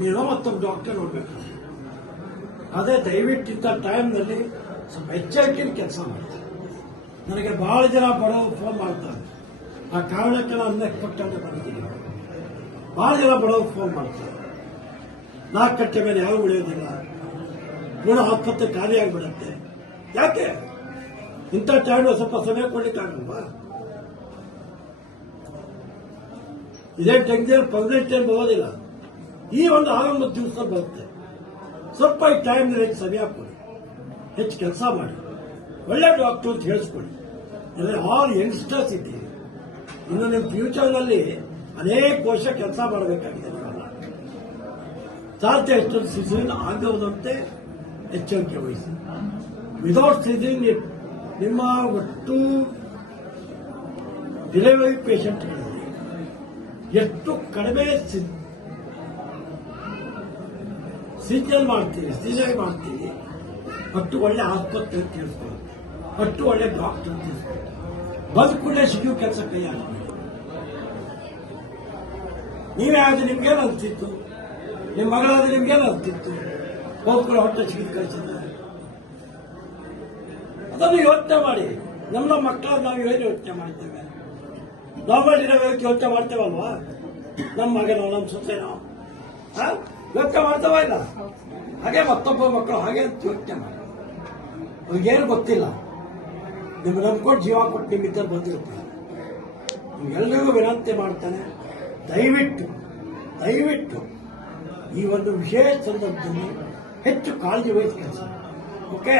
ನೀನೋ ಮತ್ತೊಬ್ಬ ಡಾಕ್ಟರ್ ನೋಡ್ಬೇಕು. ಅದೇ ದಯವಿಟ್ಟು ಇಂಥ ಟೈಮ್ನಲ್ಲಿ ಸ್ವಲ್ಪ ಎಚ್ಚರಿಕೆಯ ಕೆಲಸ ಮಾಡ್ತಾರೆ. ನನಗೆ ಬಹಳ ಜನ ಬಡವರು ಫೋನ್ ಮಾಡ್ತಾರೆ. ಆ ಕಾರಣಕ್ಕೆ ನಾನು ಅನ್ಎಕ್ಸ್ಪೆಕ್ಟೆಡ್ ಬಂದಿದ್ದೀನಿ. ಬಹಳ ಜನ ಬಡವರು ಫೋನ್ ಮಾಡ್ತಾರೆ. 4 ಗಂಟೆ ಮೇಲೆ ಯಾರು ಉಳಿಯೋದಿಲ್ಲ, ಪುನಃ ಆಸ್ಪತ್ರೆ ಖಾಲಿ ಆಗಿಬಿಡುತ್ತೆ. ಯಾಕೆ ಇಂಥ ಟೈಮ್ ಸ್ವಲ್ಪ ಸಮಯ ಕೊಡ್ಲಿಕ್ಕಾಗಲ್ವಾ? ಇದೇ ಟೆನ್ಷನ್ ಪರ್ಮನೆಂಟ್ ಟೈಮ್ ಬರೋದಿಲ್ಲ. ಈ ಒಂದು ಆರಂಭದ ದಿವಸ ಬರುತ್ತೆ. ಸ್ವಲ್ಪ ಈ ಟೈಮ್ನಲ್ಲಿ ಹೆಚ್ಚು ಸಮಯ ಕೊಡಿ, ಹೆಚ್ಚು ಕೆಲಸ ಮಾಡಿ, ಒಳ್ಳೆ ಡಾಕ್ಟರ್ ಅಂತ ಹೇಳಿಸ್ಕೊಳ್ಳಿ. ಆಲ್ ಯಂಗ್ಸ್ಟರ್ಸ್ ಇದ್ದೀವಿ. ಇನ್ನು ನಿಮ್ಮ ಫ್ಯೂಚರ್ನಲ್ಲಿ ಅನೇಕ ವರ್ಷ ಕೆಲಸ ಮಾಡಬೇಕಾಗಿದೆ. ಸಾಧ್ಯ ಎಷ್ಟೊಂದು ಸಿಸೇರಿಯನ್ ಆಗದಂತೆ ಎಚ್ಚರಿಕೆ ವಹಿಸಿ. ವಿದೌಟ್ ಸಿಸೇರಿಯನ್ ನಿಮ್ಮ ಒಟ್ಟು ಡೆಲಿವರಿ ಪೇಷಂಟ್ಗಳಲ್ಲಿ ಎಷ್ಟು ಕಡಿಮೆ ಸೀಜನ್ ಮಾಡ್ತೀವಿ ಅಷ್ಟು ಒಳ್ಳೆ ಆಸ್ಪತ್ರೆ ತಿಳಿಸ್ಕೊಳ್ಳುತ್ತೆ, ಅಷ್ಟು ಒಳ್ಳೆ ಡಾಕ್ಟರ್ ತಿಳಿಸ್ಕೊಳ್ಳುತ್ತೆ. ಬಂದ ಕೂಡಲೇ ಸಿಗುವ ಕೆಲಸ ಕೈ ಆಗಬೇಕು. ನೀವೇ ಆದ್ರೆ ನಿಮ್ಗೇನು ಅನ್ಸಿತ್ತು? ನಿಮ್ಮ ಮಗಳಾದ್ರೆ ನಿಮ್ಗೇನು ಅನ್ಸಿತ್ತು? ಹೋಗ್ಕೊಳ್ಳೋ ಹೊಟ್ಟೆ ಸಿಗಿದ ಕಳಿಸಿದ್ದಾರೆ. ಅದನ್ನು ಯೋಚನೆ ಮಾಡಿ. ನಮ್ಮ ಮಕ್ಕಳಾದ ನಾವು ಏನು ಯೋಚನೆ ಮಾಡ್ತೇವೆ? ನಾರ್ಮಲ್ ಇರೋ ವ್ಯಕ್ತಿ ಯೋಚನೆ ಮಾಡ್ತೇವಲ್ವಾ? ನಮ್ಮ ಮಗನೋ ನಮ್ಮ ಸೊಸೆನೋ ಯೋಚನೆ ಮಾಡ್ತಾವ ಇಲ್ಲ? ಹಾಗೆ ಮತ್ತೊಬ್ಬ ಮಕ್ಕಳು ಹಾಗೆ ಅಂತ ಯೋಚನೆ ಮಾಡಿ. ಅವ್ರಿಗೇನು ಗೊತ್ತಿಲ್ಲ. ನಿಮ್ಗೆ ನಂಬ್ಕೊಂಡು ಜೀವ ಕೊಟ್ಟು ನಿಮ್ಮಿದ್ದಲ್ಲಿ ಬಂದಿರ್ತಾರೆ. ನಿಮ್ಗೆಲ್ಲರಿಗೂ ವಿನಂತಿ ಮಾಡ್ತಾನೆ, ದಯವಿಟ್ಟು ಈ ಒಂದು ವಿಶೇಷ ಸಂದರ್ಭದಲ್ಲಿ ಹೆಚ್ಚು ಕಾಳಜಿ ವಹಿಸಿ ಕೆಲಸ. ಓಕೆ.